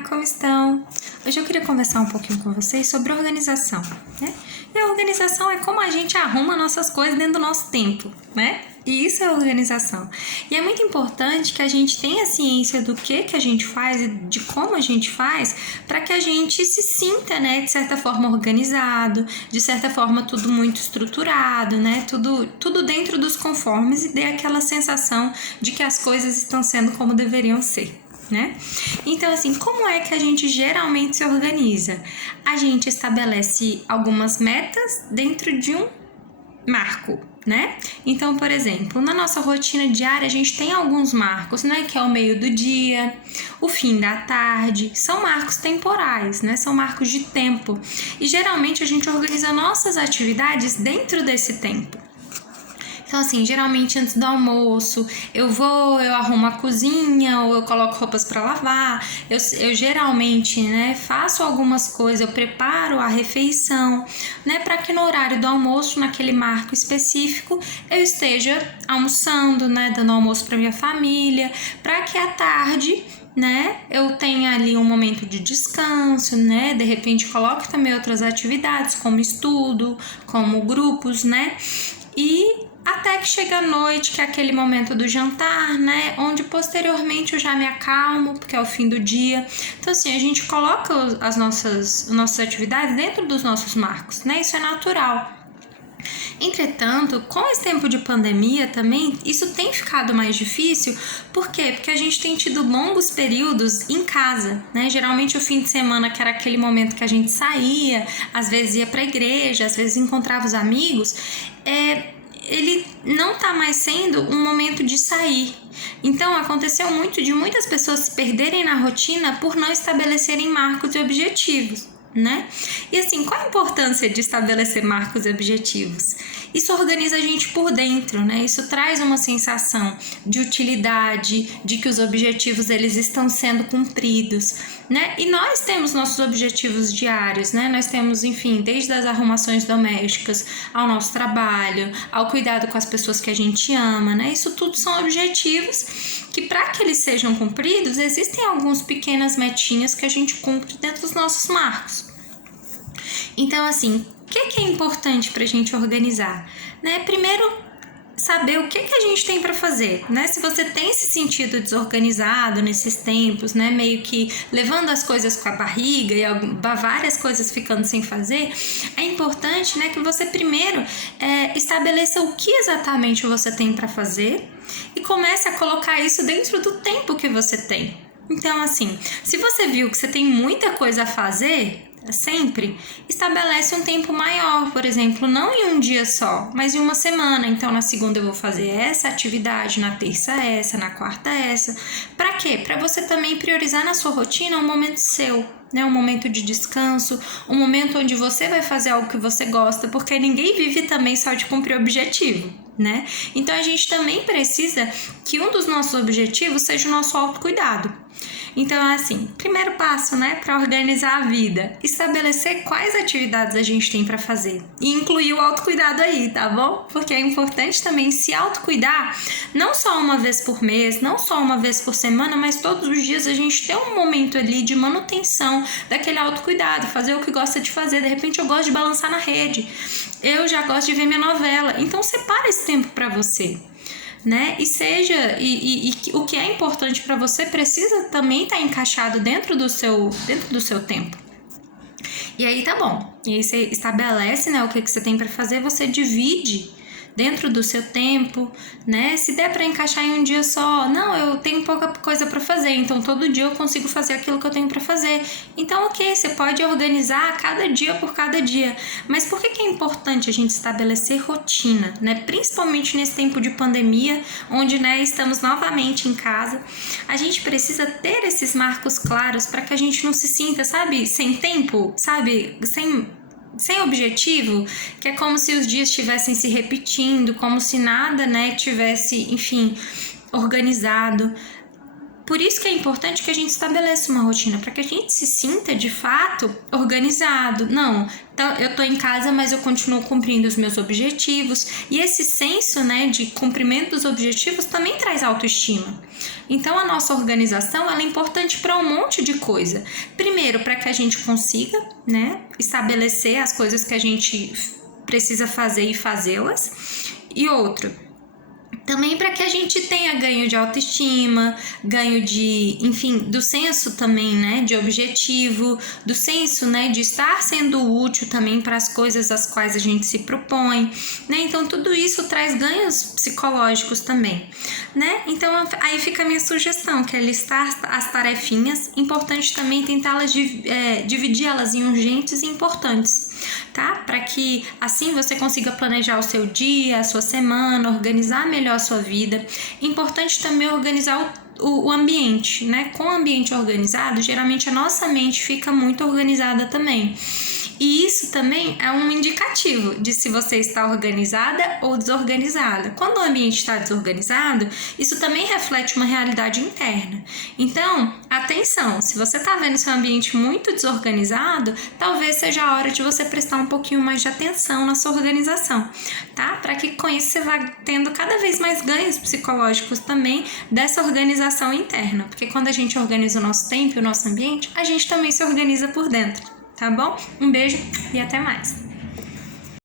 Olá, como estão? Hoje eu queria conversar um pouquinho com vocês sobre organização, né? E a organização é como a gente arruma nossas coisas dentro do nosso tempo, né? E isso é organização. E é muito importante que a gente tenha ciência do que a gente faz e de como a gente faz para que a gente se sinta, né, de certa forma organizado, de certa forma tudo muito estruturado, né? Tudo dentro dos conformes e dê aquela sensação de que as coisas estão sendo como deveriam ser, né? Então, assim, como é que a gente geralmente se organiza? A gente estabelece algumas metas dentro de um marco, né? Então, por exemplo, na nossa rotina diária a gente tem alguns marcos, né? Que é o meio do dia, o fim da tarde, são marcos temporais, né? São marcos de tempo. E geralmente a gente organiza nossas atividades dentro desse tempo. Então, assim, geralmente antes do almoço, eu arrumo a cozinha ou eu coloco roupas para lavar. Eu geralmente, né, faço algumas coisas, eu preparo a refeição, né, para que no horário do almoço, naquele marco específico, eu esteja almoçando, né, dando almoço para minha família, para que à tarde, né, eu tenha ali um momento de descanso, né, de repente coloque também outras atividades, como estudo, como grupos, né, e até que chega a noite, que é aquele momento do jantar, né? Onde posteriormente eu já me acalmo, porque é o fim do dia. Então, assim, a gente coloca as nossas atividades dentro dos nossos marcos, né? Isso é natural. Entretanto, com esse tempo de pandemia também, isso tem ficado mais difícil. Por quê? Porque a gente tem tido longos períodos em casa, né? Geralmente o fim de semana, que era aquele momento que a gente saía, às vezes ia para a igreja, às vezes encontrava os amigos, ele não está mais sendo um momento de sair. Então, aconteceu muito de muitas pessoas se perderem na rotina por não estabelecerem marcos e objetivos, né? E assim, qual a importância de estabelecer marcos e objetivos? Isso organiza a gente por dentro, né? Isso traz uma sensação de utilidade, de que os objetivos eles estão sendo cumpridos, né? E nós temos nossos objetivos diários, né? Nós temos, enfim, desde as arrumações domésticas ao nosso trabalho, ao cuidado com as pessoas que a gente ama, né? Isso tudo são objetivos que, para que eles sejam cumpridos, existem algumas pequenas metinhas que a gente cumpre dentro dos nossos marcos. Então, assim, o que é importante para a gente organizar? Né? Primeiro, saber o que a gente tem para fazer, né? Se você tem se sentido desorganizado nesses tempos, né? Meio que levando as coisas com a barriga e várias coisas ficando sem fazer, é importante, né, que você primeiro estabeleça o que exatamente você tem para fazer e comece a colocar isso dentro do tempo que você tem. Então, assim, se você viu que você tem muita coisa a fazer, sempre estabelece um tempo maior, por exemplo, não em um dia só, mas em uma semana. Então, na segunda eu vou fazer essa atividade, na terça essa, na quarta essa. Para quê? Para você também priorizar na sua rotina um momento seu, né? Um momento de descanso, um momento onde você vai fazer algo que você gosta, porque ninguém vive também só de cumprir objetivo, né? Então, a gente também precisa que um dos nossos objetivos seja o nosso autocuidado. Então, assim, primeiro passo, né, para organizar a vida, estabelecer quais atividades a gente tem para fazer e incluir o autocuidado aí, tá bom? Porque é importante também se autocuidar, não só uma vez por mês, não só uma vez por semana, mas todos os dias a gente ter um momento ali de manutenção daquele autocuidado, fazer o que gosta de fazer. De repente eu gosto de balançar na rede, eu já gosto de ver minha novela, então separa esse tempo para você, né? E o que é importante para você precisa também estar encaixado dentro do seu tempo. E aí tá bom. E aí você estabelece, né, o que você tem para fazer, você divide dentro do seu tempo, né? Se der para encaixar em um dia só, não, eu tenho pouca coisa para fazer, então todo dia eu consigo fazer aquilo que eu tenho para fazer. Então, ok, você pode organizar cada dia por cada dia. Mas por que é importante a gente estabelecer rotina, né? Principalmente nesse tempo de pandemia, onde, né, estamos novamente em casa, a gente precisa ter esses marcos claros para que a gente não se sinta, sabe, sem tempo, sabe, sem objetivo, que é como se os dias estivessem se repetindo, como se nada, né, tivesse, enfim, organizado. Por isso que é importante que a gente estabeleça uma rotina, para que a gente se sinta de fato organizado. Não, então eu tô em casa, mas eu continuo cumprindo os meus objetivos. E esse senso, né, de cumprimento dos objetivos também traz autoestima. Então a nossa organização, ela é importante para um monte de coisa. Primeiro, para que a gente consiga, né, estabelecer as coisas que a gente precisa fazer e fazê-las. E outro, também para que a gente tenha ganho de autoestima, ganho de, enfim, do senso também, né, de objetivo, do senso, né, de estar sendo útil também para as coisas às quais a gente se propõe, né? Então tudo isso traz ganhos psicológicos também, né? Então aí fica a minha sugestão, que é listar as tarefinhas, importante também tentá-las dividir elas em urgentes e importantes, tá? Para que assim você consiga planejar o seu dia, a sua semana, organizar melhor a sua vida. Importante também organizar o ambiente, né? Com o ambiente organizado, geralmente a nossa mente fica muito organizada também. E isso também é um indicativo de se você está organizada ou desorganizada. Quando o ambiente está desorganizado, isso também reflete uma realidade interna. Então, atenção, se você está vendo seu ambiente muito desorganizado, talvez seja a hora de você prestar um pouquinho mais de atenção na sua organização, tá? Para que com isso você vá tendo cada vez mais ganhos psicológicos também dessa organização interna. Porque quando a gente organiza o nosso tempo e o nosso ambiente, a gente também se organiza por dentro. Tá bom? Um beijo e até mais!